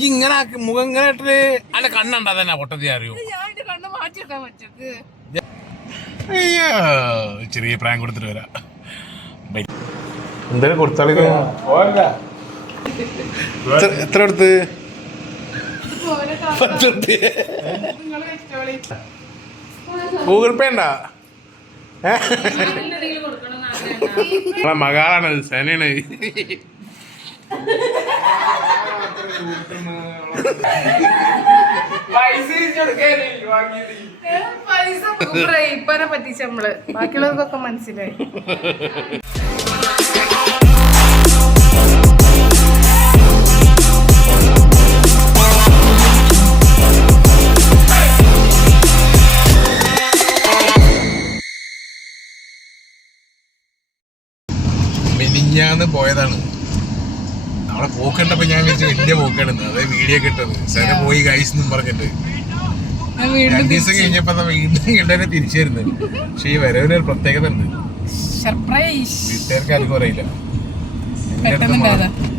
ഈ ഇങ്ങനെ മുഖം ഇങ്ങനെ ഇട്ടിട്ട് അല്ല കണ്ണുണ്ടാ തന്നെ പൊട്ടത്തി അറിയൂ? അയ്യോ ചെറിയ പ്രായം കൊടുത്തിട്ട് വരാം. എന്തായാലും കൊടുത്താളി എത്ര എടുത്ത് പത്ത്. ഗൂഗിൾ പേ ഉണ്ടാ? നമ്മളെ മകളാണ് സേനയാണ്. പൈസ നമ്മൾ ബാക്കിയുള്ളവർക്കൊക്കെ മനസ്സിലായി മിനിഞ്ഞാന്ന് പോയതാണ്. അവിടെ പോക്കണ്ടപ്പോ ഞാൻ വെച്ച് വലിയ പോക്കാണെന്ന്. അതായത് വീഡിയോ കിട്ടത് സേന പോയി ഗൈസ് എന്നും പറഞ്ഞിട്ട്. രണ്ടു ദിവസം കഴിഞ്ഞപ്പോ വീണ്ടും കിട്ടനെ തിരിച്ചു വരുന്നത് പക്ഷെ ഈ വരവിന് ഒരു പ്രത്യേകത ഉണ്ട്. സർപ്രൈസ് വീട്ടുകാർക്ക് ആർക്കും അറിയില്ല.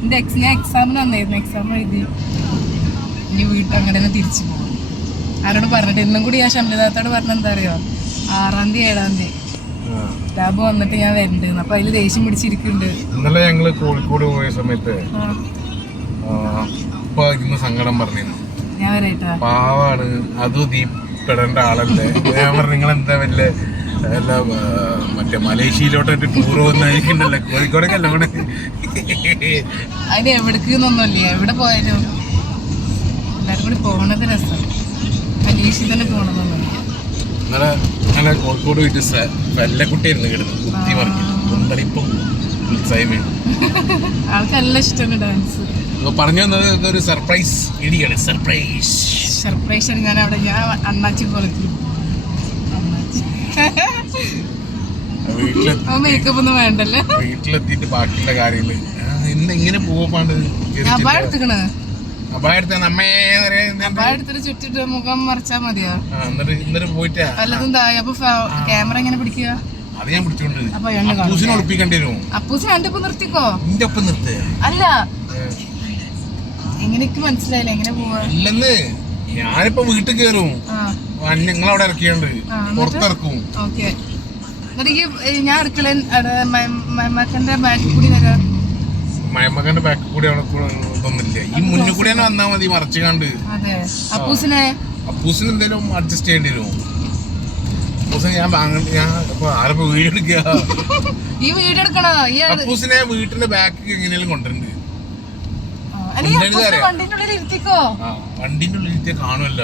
എന്റെ എന്റെ എക്സാമിന് വന്നായിരുന്നു. എക്സാം എഴുതി. ഇനി വീട്ടിൽ അങ്ങനെ തന്നെ തിരിച്ചു പോകും ആരോട് പറഞ്ഞിട്ട്? ഇന്നും കൂടി ഞാൻ ശമ്പളിതാത്തോട് പറഞ്ഞ എന്താ അറിയോ? ആറാം തീയതി ഏഴാം തീയതി. ലാബ് വന്നിട്ട് ഞാൻ വരുന്നുണ്ട് അപ്പൊ അതിൽ ദേഷ്യം പിടിച്ചിരിക്കുന്നുണ്ട് ഇന്നലെ ഞങ്ങൾ കോഴിക്കോട് പോയ സമയത്ത് ഇന്ന് സങ്കടം പറഞ്ഞിരുന്നു. പാവാണ്. അതും ദീപ്പെടേണ്ട പെടേണ്ട ആളല്ലേ? ഞാൻ പറഞ്ഞു നിങ്ങൾ എന്താ വല്ല അല്ല മറ്റേ മലേഷ്യയിലോട്ടൊരു ടൂർ വന്നായിരിക്കണ്ടല്ലോ കോഴിക്കോടൊക്കെ അല്ല ഇവിടെ അതിന് എവിടേക്കൊന്നുമില്ല എവിടെ പോയാലും എല്ലാരും കൂടി പോകണത് രസം. മലേഷ്യ തന്നെ പോണതൊന്നുമില്ല. ഇന്നലെ ഞങ്ങൾ കോഴിക്കോട് പോയിട്ട് വല്ല വെല്ലക്കുട്ടിയായിരുന്നു കിടന്നു കുത്തി കൊന്തളിപ്പം ഉത്സാഹമേണ് ആൾക്കെല്ലാം ഇഷ്ടമാണ് ഡാൻസ് പറഞ്ഞു വന്നത് ഇതൊരു സർപ്രൈസ് ഇടിയാണ് സർപ്രൈസ് സർപ്രൈസ് ഞാൻ അവിടെ ഞാൻ അണ്ണാച്ചി വീട്ടിലെ മേക്കപ്പ് ഒന്നും വേണ്ടല്ലേ? വീട്ടിലെത്തിയിട്ട് ബാക്കിയുള്ള കാര്യങ്ങൾ. ഇന്ന് ഇങ്ങനെ പോവാണ്ട് ചുറ്റിട്ട് മുഖം മറിച്ചാ മതിയാ? അപ്പൊ ക്യാമറ എങ്ങനെ പിടിക്കുക? അത് ഞാൻ പിടിച്ചോണ്ട് അപ്പൂസിനെ നിർത്തിക്കോ? ഒപ്പം നിർത്ത്. അല്ല. എങ്ങനെയൊക്കെ മനസ്സിലായില്ല? എങ്ങനെ പോവാ? ഇല്ലെന്ന്. ഞാനിപ്പോ വീട്ടിൽ കേറും. നിങ്ങൾ അവിടെ ഇറക്കിയുണ്ട്? പുറത്തിറക്കും. ഞാൻ അടുക്കള മക്കന്റെ ബാക്കിൽ കൂടി വരാം. മയമകന്റെ ബാക്ക് കൂടി അവിടെ കൂടെ ഇതൊന്നുമില്ല. ഈ മുന്നിൽ കൂടി തന്നെ വന്നാൽ മതി മറച്ചു കണ്ട്. അപ്പൂസിനെ? അപ്പൂസിന് എന്തെങ്കിലും അഡ്ജസ്റ്റ് ചെയ്യേണ്ടി വരും. അപ്പൂസിനെ ഞാൻ വാങ്ങ ഞാൻ ഇപ്പൊ ആരപ്പോ വീട് എടുക്കുക ഈ വീട് എടുക്കണോ? ഈ ആള്- അപ്പൂസിനെ വീട്ടിന്റെ ബാക്ക് എങ്ങനെയാലും കൊണ്ടുവരുന്നുണ്ട് ആ, അല്ലെങ്കിൽ കൊണ്ടുവരുന്നത് അപ്പൂസിനെ അറിയാം. വണ്ടിന്റെ ഉള്ളിൽ ഇരുത്തിക്കോ? വണ്ടിന്റെ കാണൂല.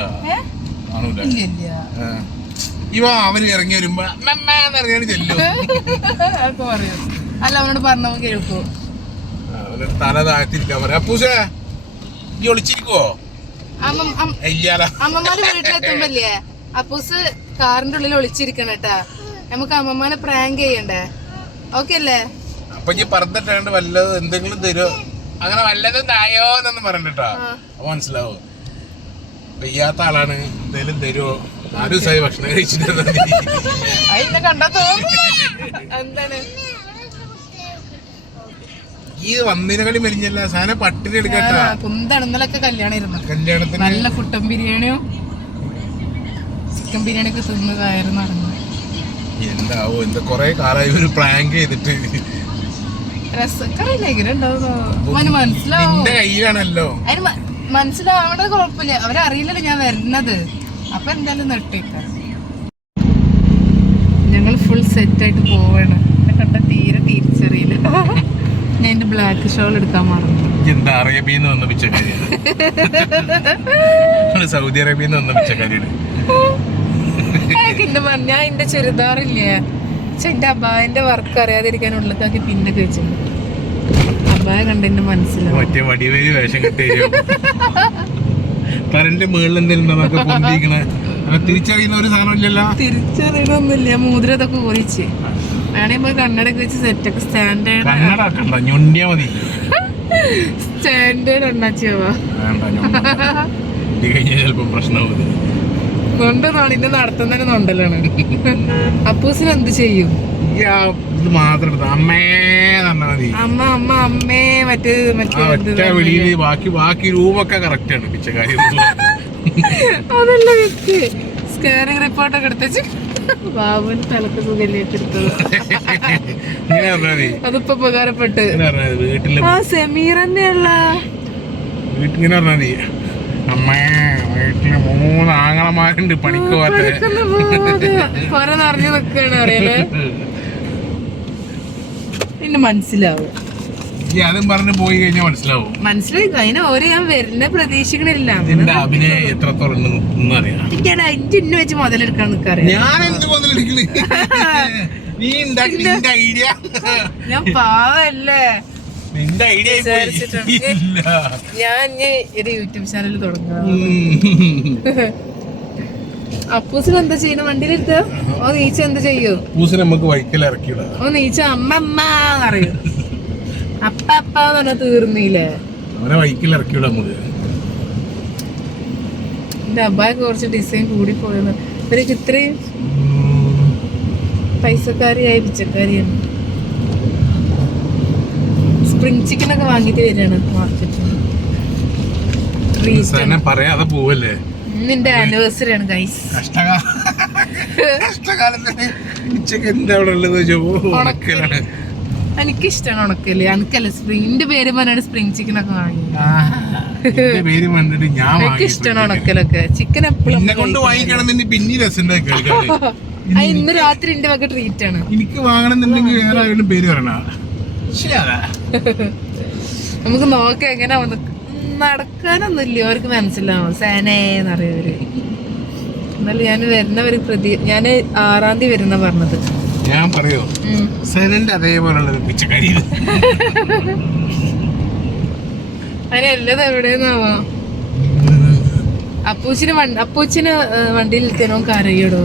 ഇവ അവന് ഇറങ്ങി വരുമ്പോ ചെല്ലും. അല്ല അവനോട് പറഞ്ഞവൻ കേൾക്കൂ. തല താഴ്ത്തിരിക്കാൻ പറയാ അപ്പൂസേ നീ ഒളിച്ചിരിക്കുവോ? അമ്മമാര് വീട്ടിലെത്തുമ്പല്ലേ? അപ്പൂസ് കാറിന്റെ ഉള്ളിൽ ഒളിച്ചിരിക്കണം കേട്ടാ. നമുക്ക് അമ്മമാനെ പ്രാങ്ക് ചെയ്യണ്ടേ? ഓക്കെ അല്ലേ? അപ്പൊ ഇനി പറഞ്ഞിട്ടാണ്ട് വല്ലതും എന്തെങ്കിലും തരുമോ അങ്ങനെ വല്ലതും തായോ എന്നൊന്നും പറഞ്ഞിട്ടാ. അപ്പൊ മനസ്സിലാവോ? വയ്യാത്ത ആളാണ്. എന്തെങ്കിലും തരുമോ ആരും ദിവസമായി ഭക്ഷണം കണ്ടാ എന്താണ്? ഈ വന്നതിനെക്കാട്ടി മെലിഞ്ഞല്ല. സാധനം പട്ടിണി എടുക്കട്ടാ. കുന്താണ് ഇന്നലൊക്കെ കല്യാണം ഇരുന്നു കല്യാണത്തിന് നല്ല കുട്ടൻ ബിരിയാണിയും ചിക്കൻ ബിരിയാണി ഒക്കെ തിന്ന് കയറി എന്താവോ എന്താ കൊറേ കാലായി ഒരു പ്രാങ്ക് ചെയ്തിട്ട്. നിന്റെ കയ്യിലാണല്ലോ. മനസ്സിലാവണത് കുഴപ്പമില്ല. അവരറിയില്ലല്ലോ ഞാൻ വരുന്നത്. അപ്പൊ എന്തായാലും നെട്ടേക്കാം ഞങ്ങൾ ഫുൾ സെറ്റ് ആയിട്ട് പോവാണ്. കണ്ട തീരെ തിരിച്ചറിയില്ല. ഞാൻ എന്റെ ബ്ലാക്ക് ഷോൾ എടുക്കാൻ മറന്നു. എന്താ അറേബ്യയിൽ നിന്ന് വന്ന പിച്ചക്കാരിയാണ്. സൗദി അറേബ്യയിൽ നിന്ന് വന്ന പിച്ചക്കാരിയാണ്. ഞാൻ എന്റെ ചെറുതാറില്ലേ പക്ഷെ എന്റെ അബായന്റെ വർക്ക് അറിയാതിരിക്കാൻ ഉള്ളിലാക്കി പിന്നെ വെച്ചിട്ടുണ്ട് അബായ കണ്ട എന്റെ മനസ്സിലാവും മറ്റേ വടിവേലി വേഷം കിട്ടിയോ മുകളിൽ എന്തെങ്കിലും തിരിച്ചറിയുന്ന ഒരു സാധനം ഇല്ലല്ലോ തിരിച്ചറിയണമൊന്നുമില്ല ഇതൊക്കെ കുറിച്ച് വേണമെങ്കിൽ പോയി കണ്ണടയൊക്കെ വെച്ച് സെറ്റൊക്കെ സ്റ്റാൻഡേർഡ് ഞൊണ്ടിയാ മതി. സ്റ്റാൻഡേർഡ് കഴിഞ്ഞാൽ ചിലപ്പോ പ്രശ്നമാവും നൊണ്ട് നാളിന്റെ നടത്തുന്നതിന് നൊണ്ടലാണ് അപ്പൂസിന് എന്ത് ചെയ്യും? ഇത് മാത്രം അമ്മേ അമ്മ അമ്മ അമ്മേ മറ്റേ മറ്റേ വെളിയിൽ ബാക്കി ബാക്കി റൂമൊക്കെ കറക്റ്റ് ആണ് പിച്ചക്കാരി അതല്ല വ്യക്തി. സ്കാനിങ് റിപ്പോർട്ടൊക്കെ എടുത്തേച്ച് ബാബുവിന് തലക്ക് സുഖല്ലേറ്റെടുത്തത് ഇങ്ങനെ പറഞ്ഞാൽ മതി. അതിപ്പോ ഉപകാരപ്പെട്ട്. ഇങ്ങനെ പറഞ്ഞാൽ മതി വീട്ടിൽ ആ സമീർ തന്നെയുള്ള വീട്ടിങ്ങനെ പറഞ്ഞാൽ മതി. അമ്മേ വീട്ടിൽ മൂന്ന് ആങ്ങളമാരുണ്ട് പണിക്ക് പോകാത്ത നിറഞ്ഞു നിക്കാണ് അറിയാലേ. പിന്നെ മനസ്സിലാവും. ഈ അതും പറഞ്ഞ് പോയി കഴിഞ്ഞാൽ മനസ്സിലാവും. മനസ്സിലായി. അതിനെ ഓരോ ഞാൻ വരുന്ന പ്രതീക്ഷിക്കണില്ല. അഭിനയം എത്രത്തോളം ഉണ്ടെന്ന് അറിയാം എനിക്കടാ ഇഞ്ചി ഇന്നെ വെച്ച് മുതലെടുക്കാൻ ഞാൻ എന്ത് മുതലെടുക്കൽ? നീ ഉണ്ടാക്കി നിന്റെ ഐഡിയ ഞാൻ പാവല്ലേ. നിന്റെ ഐഡിയ ഞാൻ ഇനി ഒരു യൂട്യൂബ് ചാനൽ തുടങ്ങാം. അപ്പൂസിന് എന്താ ചെയ്യണ? വണ്ടിയിലെടുത്ത? ഓ നീച്ച എന്താ ചെയ്യൂ? പൂസിനെ നമുക്ക് വൈക്കൽ ഇറക്കിയിടാം ഓ നീച്ച അമ്മ അമ്മ എന്നറിയും അപ്പ അപ്പ തീർന്നില്ലേ? അവനെ വൈക്കൽ ഇറക്കിയിടാം നമുക്ക് എന്റെ അബ്ബായൊക്കെ കുറച്ച് ഡിസൈൻ കൂടി പോയെന്ന് ഇവരൊക്കെ ഇത്രയും പൈസക്കാരിയായി പിച്ചക്കാരിയാണ്. സ്പ്രിംഗ് ചിക്കൻ ഒക്കെ വാങ്ങിട്ട് വരികയാണ് മാർക്കറ്റിൽ പറയാതെ പോവല്ലേ? നിന്റെ ആനിവേഴ്സറി ആണ് ഗൈസ് കഷ്ടകാല കഷ്ടകാലത്തിന് ഉച്ചയ്ക്ക് എന്താ അവിടെ ഉള്ളത് ഉണക്കലാണ്. എനിക്കിഷ്ടമാണ് ഉണക്കൽ. എനിക്കല്ല സ്പ്രിങ്ങിന്റെ പേര് പറഞ്ഞിട്ട് സ്പ്രിംഗ് ചിക്കൻ ഒക്കെ വാങ്ങി പേര് പറഞ്ഞിട്ട് ഞാൻ എനിക്ക് ഇഷ്ടമാണ് ഉണക്കലൊക്കെ. ചിക്കൻ എപ്പോഴും കൊണ്ട് വാങ്ങിക്കണമെന്ന് പിന്നെ രസം ഇന്ന് രാത്രി എന്റെ വക ട്രീറ്റ് ആണ്. എനിക്ക് വാങ്ങണമെന്നുണ്ടെങ്കിൽ വേറെ ആരുടെ പേര് പറയണ നമുക്ക് നോക്കാം എങ്ങനെ നടക്കാനൊന്നുമില്ല. അവർക്ക് മനസ്സിലാവും. സേനയെന്നറിയവര് എന്നാലും ഞാൻ വരുന്നവര് പ്രതി ഞാൻ ആറാം തീയതി വരുന്ന പറഞ്ഞത്. ഞാൻ പറയോ സെനന്റെ അതേപോലുള്ള ഒരു പിച്ചക്കാരി. അതിനെല്ലാം എവിടെയെന്നാവോ അപ്പൂച്ചിന് വണ്ടി അപ്പൂച്ചിന് വണ്ടിയിൽ ഇരുത്തേനോ കരയിടോ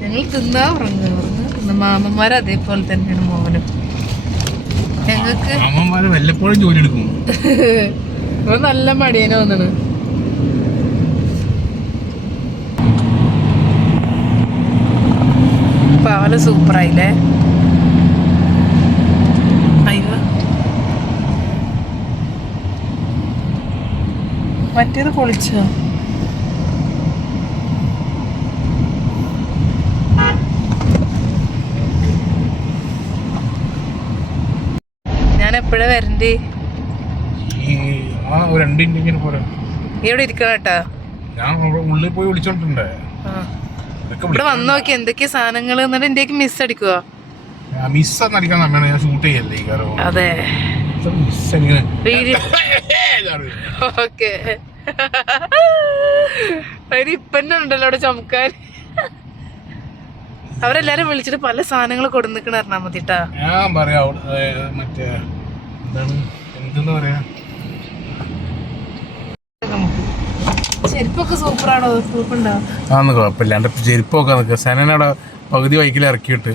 ഞങ്ങൾ തിന്നാ ഉറങ്ങുക ഉറങ്ങുക. മാമന്മാർ അതേപോലെ തന്നെയാണ് മോനും. ഞങ്ങൾക്ക് വല്ലപ്പോഴും ജോലി എടുക്കും. നല്ല മടിയനെ വന്നാണ് പാൽ സൂപ്പറായില്ലേ? അയ്യോ. മറ്റേത് പൊളിച്ചോ? ഞാൻ എപ്പോഴാ വരണ്ടേ? ഈ ആ ഒരു രണ്ടിന്റെ ഇങ്ങനെ പോരാ. ഇവിടെ ഇരിക്കണം കേട്ടാ ഞാൻ ഉള്ളിൽ പോയി വിളിച്ചോണ്ടിട്ടുണ്ടേ ഇവിടെ വന്ന് നോക്കി എന്തൊക്കെയാ സാധനങ്ങൾ എന്നിട്ട് എന്റെ മിസ് അടിക്കുക മിസ് അടിക്കാൻ സമയമാണ്. ഞാൻ ഷൂട്ട് ചെയ്യല്ലേ അതെ. ഓക്കെ. ഒരു ഇപ്പന്നെ ഉണ്ടല്ലോ അവിടെ ചമക്കാൻ. അവരെല്ലാരും വിളിച്ചിട്ട് പല സാധനങ്ങൾ കൊടുന്നിക്കണ പറഞ്ഞാ മതിട്ടാ. ഞാൻ പറയാ മറ്റേ എന്താണ്? എന്താ പറയാ? ചെരുപ്പൊക്കെ സൂപ്പറാണോ? സൂപ്പുണ്ടോ ആന്ന് കുഴപ്പമില്ല എന്റെ ചെരുപ്പൊക്കെ നിൽക്കുക സനനവിടെ പകുതി വൈക്കിൽ ഇറക്കിയിട്ട്.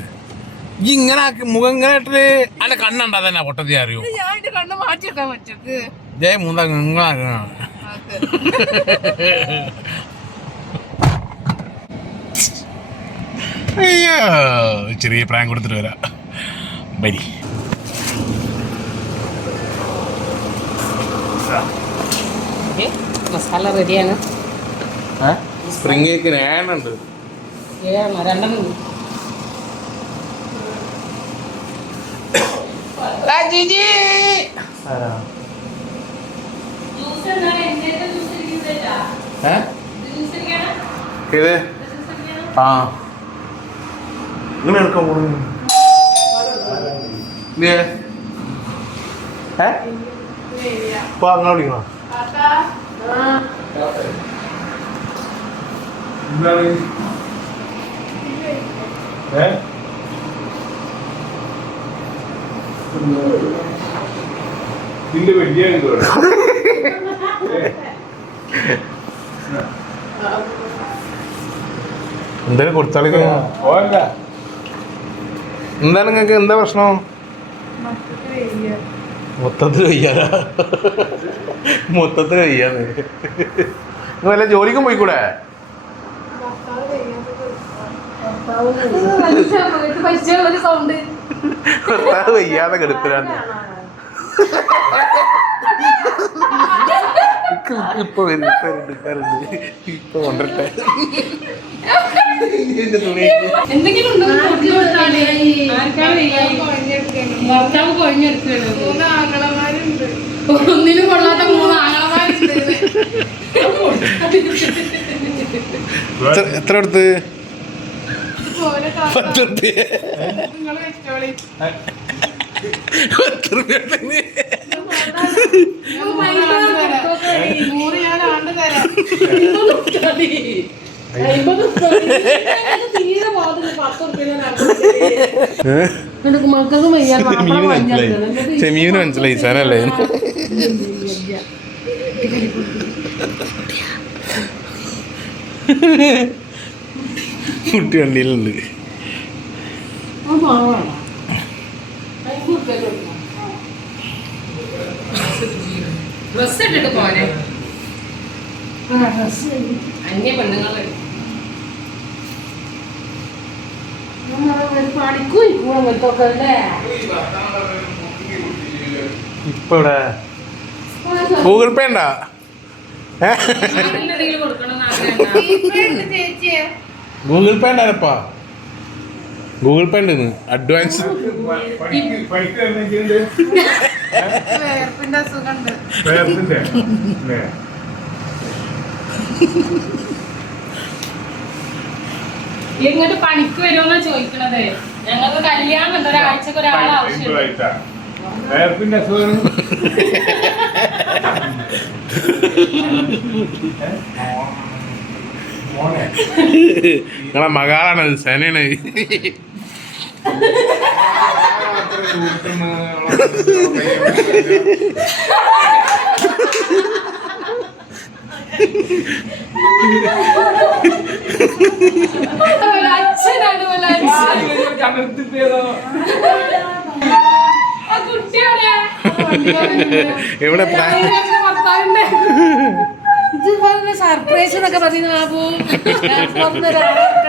ഈ ഇങ്ങനെ ആക്കി മുഖം ഇങ്ങനെ ഇട്ടിട്ട് അല്ല കണ്ണുണ്ടാ തന്നെ പൊട്ടത്തി അറിയൂ? ഞാൻ എന്റെ കണ്ണ് മാറ്റി വെക്കാൻ പറ്റത് ജയ മൂന്നാ അയ്യോ ചെറിയ പ്രായം കൊടുത്തിട്ട് വരാം. ബരി മസാല റെഡിയാണ്. സ്പ്രിംഗ് കേക്ക് നേണുണ്ട് രണ്ടെണ്ണം ഇത് ആ. ഇങ്ങനെ എടുക്കാൻ പോകുന്നു ഏ? അങ്ങനെ വിളിക്കണോ എന്താണ്? ഏ? നിന്റെ വലിയ എന്തായാലും കൊടുത്താളിക്ക് എന്താണ് നിങ്ങൾക്ക് എന്താ പ്രശ്നം? മൊത്തത്തിൽ വയ്യാ മൊത്തത്തിൽ വയ്യാന്ന്. നിങ്ങൾ വല്ല ജോലിക്കും പോയിക്കൂടെ? ഭർത്താവ് വയ്യാതെ കെടുപ്പിലാണ് ഇപ്പൊ വരും ഇപ്പൊ എടുക്കാറുണ്ട് ഇപ്പൊ കൊണ്ടിട്ടെ തുണി? എന്തെങ്കിലും? ഭർത്താവ് ആങ്ങളമാരുണ്ട് ഒന്നിനും കൊള്ളാത്ത മൂന്ന് ആങ്ങളമാരുണ്ട്. എത്ര- എടുത്ത്? ഏഹ് പത്ത് റുപ്യ. പത്ത് റുപ്യ. സെമീന് മനസ്സിലായി. സാറല്ലേ കുട്ടി വണ്ടിയിലുണ്ട്. ഡ്രസ് ഇട്ടിട്ട് പോരെ? അന്യ പെണ്ണുങ്ങളെ ഇപ്പൊ ഇവിടെ ഗൂഗിൾ പേ ഉണ്ടാ ഗൂഗിൾ പേ ഉണ്ടായിരുപ്പാ ഗൂഗിൾ പേ ഉണ്ട് അഡ്വാൻസ്. വേർപ്പിന്റെ ഇങ്ങോട്ട് പണിക്ക് വരുമെന്നാ ചോദിക്കണത്? ഞങ്ങൾക്ക് കല്യാണം ഉണ്ട് ഒരാഴ്ചക്ക് നിങ്ങളെ മകളാണ് സനയാണ് അച്ഛനാണ് പോലെ ആ കുട്ടിയാണ് എവിടെ സർപ്രൈസ് എന്നൊക്കെ പറഞ്ഞു ബാബു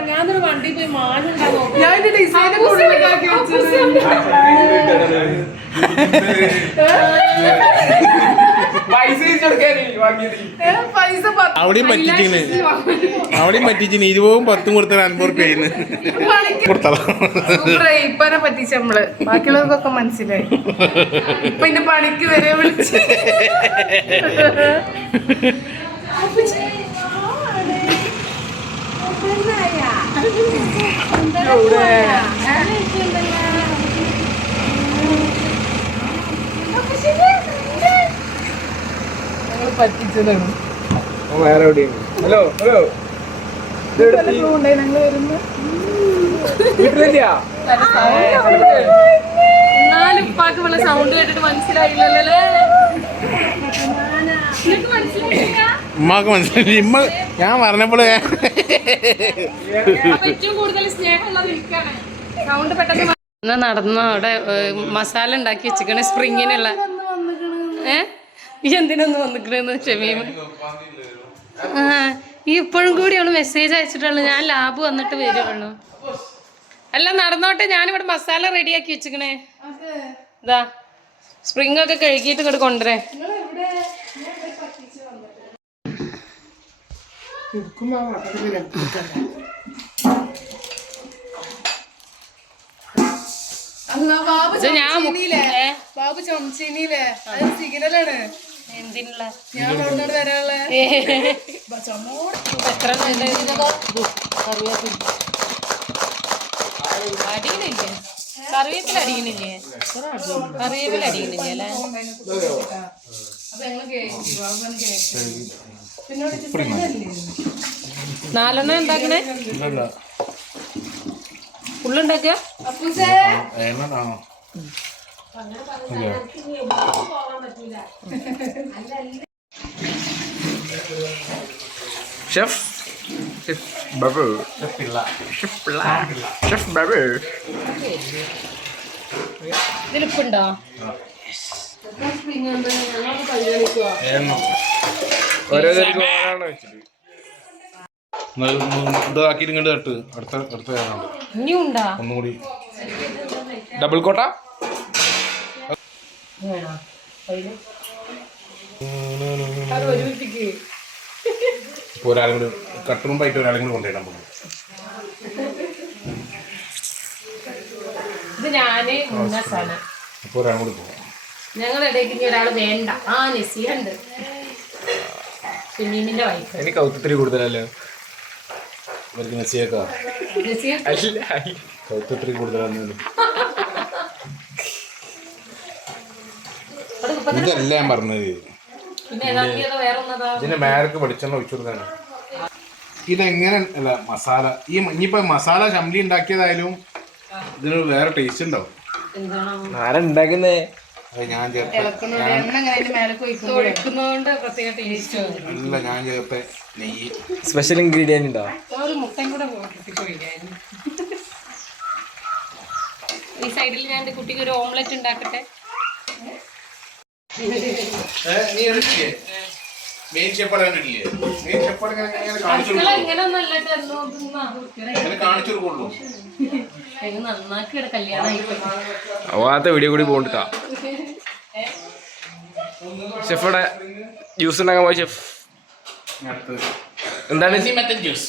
ഞാനൊരു വണ്ടി പോയി മാനുണ്ടാകും ഞാൻ ഡിസൈൻ വെച്ചത് അവിടെയും പറ്റിച്ചിന്. അവിടെയും പറ്റിച്ചിന്. ഇരുപതും പത്തും കൊടുത്താൽ അൻപത് സൂപ്പറായി ഇപ്പനെ പറ്റിച്ച നമ്മൾ. ബാക്കിയുള്ളവർക്കൊക്കെ മനസ്സിലായി. ഇപ്പൊ ഇന്റെ പണിക്ക് വരെ വിളിച്ച്. ഞങ്ങൾ പറ്റിച്ചതാണ്. Hello hello. എന്നാലും ഉപ്പാക്ക് വല്ല സൗണ്ട് കേട്ടിട്ട് മനസ്സിലായില്ലല്ലേ ഉമ്മാക്ക് മനസ്സിലായി ഇമ്മ ഞാൻ എന്നാ നടന്ന അവിടെ മസാല ഉണ്ടാക്കി വെച്ചിക്കണേ സ്പ്രിങ്ങിനുള്ള ഏ? ഈ എന്തിനൊന്ന് വന്നിക്കണെന്ന് ക്ഷമീമ ആ ഈ ഇപ്പോഴും കൂടി അവൾ മെസ്സേജ് അയച്ചിട്ടുള്ളു ഞാൻ ലാബ് വന്നിട്ട് വരുവുള്ളൂ അല്ല നടന്നോട്ടെ. ഞാനിവിടെ മസാല റെഡിയാക്കി വെച്ചിക്കണേ ഇതാ സ്പ്രിംഗ് ഒക്കെ കഴുകിയിട്ട് ഇങ്ങോട്ട് കൊണ്ടുവരേ. ഞാൻ? ബാബു ചൊമച്ചീനിയില്ലേ അത് സിഗ്നലാണ് എന്തിനുള്ള? കറിവേപ്പില. കറിവേപ്പില അല്ലേ? നാലെണ്ണം ഉണ്ടാക്കണേ? ഉള്ളുണ്ടാക്കുക? Chef. Chef bubble chef chef bubble ഇതിലിപ്പുണ്ടോ? ഓരോരുത്തർക്ക് ഓരോന്ന് വെച്ചിട്ട് ഇതാക്കിയിട്ട് ഇങ്ങോട്ട് തട്ട്. അടുത്ത ഒന്നും കൂടി ഡബിൾ കോട്ട? ഇപ്പോൾ ഒരാളും കൂടി കട്ടുറുമ്പായിട്ട് ഒരാളും കൂടി കൊണ്ടുവരാൻ പോകും. ഇത് ഞാൻ അപ്പോൾ ഒരാളും കൂടി പോകും ഞങ്ങളുടെ ഇടയ്ക്ക് ഇനി ഒരാൾ വേണ്ട. ആ ഷമീമിന്റെ വൈഫ് എനിക്ക് കൗത്തത്തിരി കൂടുതലല്ലേ? ഇവർക്ക് മെസ്സിയേക്കാ നസിയ കൂടുതലാണെന്ന് ഇതല്ല ഞാൻ പറഞ്ഞത്. ഇതിന്റെ മേരക്ക് വെളിച്ചെണ്ണ ഒഴിച്ചു കൊടുക്കാനാണ് ഇതെങ്ങനെ അല്ല മസാല. ഈ ഇനിയിപ്പോ മസാല ചമ്മലി ഉണ്ടാക്കിയതായാലും ഇതിന് വേറെ ടേസ്റ്റ് ഉണ്ടാവും. എന്താണ്? ആരാ ഉണ്ടാക്കുന്നേ? ഞാൻ അല്ല ഞാൻ ചേർത്ത നെയ്യ്. സ്പെഷ്യൽ ഇൻഗ്രീഡിയന്റ് ഉണ്ടോ? ഈ സൈഡിൽ ഞാൻ കുട്ടിക്ക് ഒരു ഓംലെറ്റ് ഉണ്ടാക്കട്ടെ? ഷെപ്പാട് ഇല്ലേ മെയിൻ ഷെപ്പാട് മെയിൻ ഇങ്ങനെ ഇങ്ങനെ കാണിച്ചു കൊടുക്കുള്ളൂ അവാത്ത വീഡിയോ കൂടി പോകണ്ടാ ഷെഫോടെ ജ്യൂസ് ഉണ്ടാക്കാൻ പോയി ഷെഫ്. എന്താണ്? ജ്യൂസ്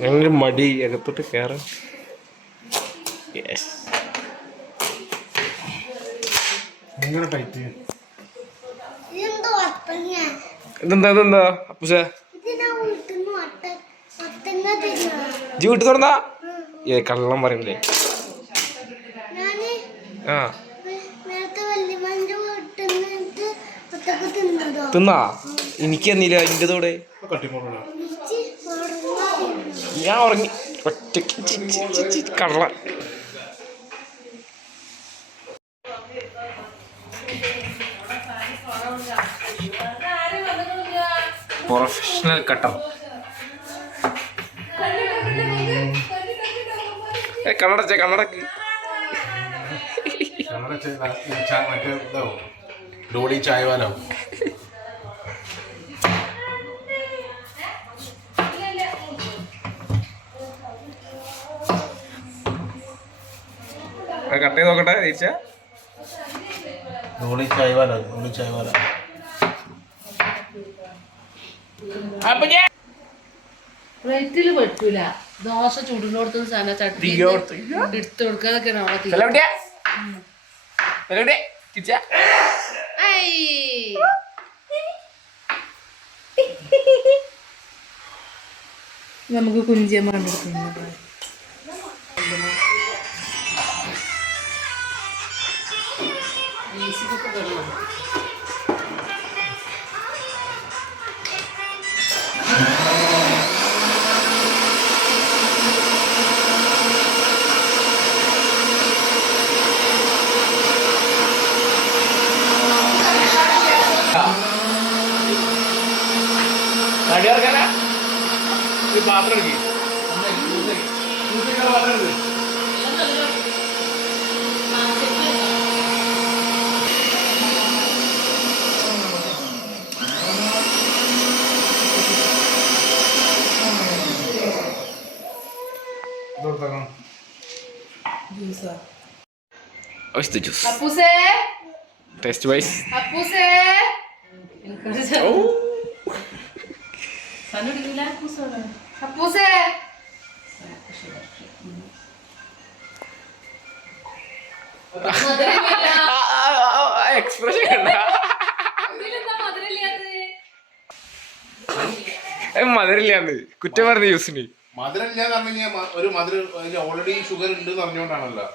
ഞങ്ങൾ മടി അകത്തോട്ട് കയറാൻ യെസ് ഭയങ്കര ടൈറ്റ് ഇതെന്താ ഇതെന്താ അപ്പുസ? ജി വീട്ടിൽ തുറന്നാ ഏ കള്ളം പറയുന്നില്ലേ ഞാൻ ആ. തിന്നാ? എനിക്ക് തന്നില്ല തിന്നു ഞാൻ ഉറങ്ങി. ഒറ്റയ്ക്ക് ചി, ചി, ചി, ചി, കള്ള പ്രൊഫഷണൽ കട്ടർ കണ്ണടച്ചേ കണ്ണടക്ക് ചായ മറ്റേ ഇതാവും. ഡോളി ചായവാലാവും. ചെയ്ത് നോക്കട്ടെ ദീക്ഷ പറ്റൂല. ദോശ ചുടിനോടത്ത് സാധനം ചട്ടി എടുത്തു. നമുക്ക് കുഞ്ചിയമ്മ കണ്ടെടുക്കുന്നു ഈസിക്കൊക്കെ വേണം. പാത്രം എടുക്ക്. പാത്രം എടുക്ക്. ഇത് കൊടുത്തേക്കണം. ജ്യൂസ്. അപ്പൂസേ? ടേസ്റ്റ് വൈസ് അപ്പൂസേ? എനിക്കൊരു സനു എടുക്കില്ല അപ്പൂസേ? മധുരമില്ല. എക്സ്പ്രഷൻ? മധുരില്ലാന്ന് കുറ്റം പറഞ്ഞ ജ്യൂസിന് മധുരം ഞാൻ പറഞ്ഞു കഴിഞ്ഞാൽ ഒരു മധുരം അതിൽ ഓൾറെഡി ഷുഗർ ഉണ്ട് എന്ന് പറഞ്ഞുകൊണ്ടാണല്ലോ.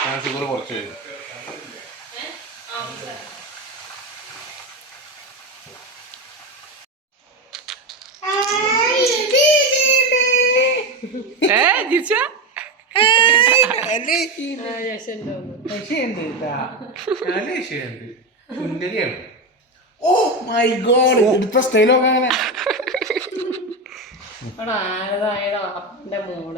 ഞാൻ ഷുഗർ കുറച്ച് വരും ഓ മൈ ഗോഡ് എടുത്ത സ്റ്റൈലൊക്കെ അങ്ങനെ ആരതായതോ അപ്പന്റെ മോൾ.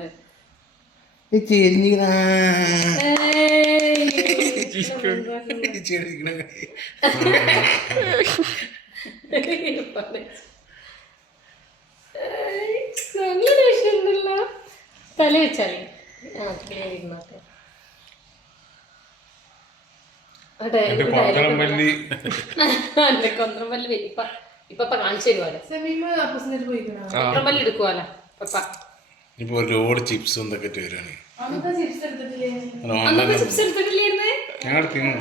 തല വെച്ചാലേ. അതെ, എന്റെ ഇത് കൊന്തളമ്പല്ലി എന്റെ ഇപ്പൊ ഇപ്പൊ ഇപ്പൊ കാണിച്ചു തരുവാലോ കൊന്ത്രമ്പല്ല് എടുക്കുവാലോ പപ്പ. ഇപ്പൊ ഒരു ലോഡ് ചിപ്സ് എന്തൊക്കെ അന്നത്തെ ചിപ്സ് എടുത്തിട്ടില്ലേ ഞങ്ങൾ തിന്നു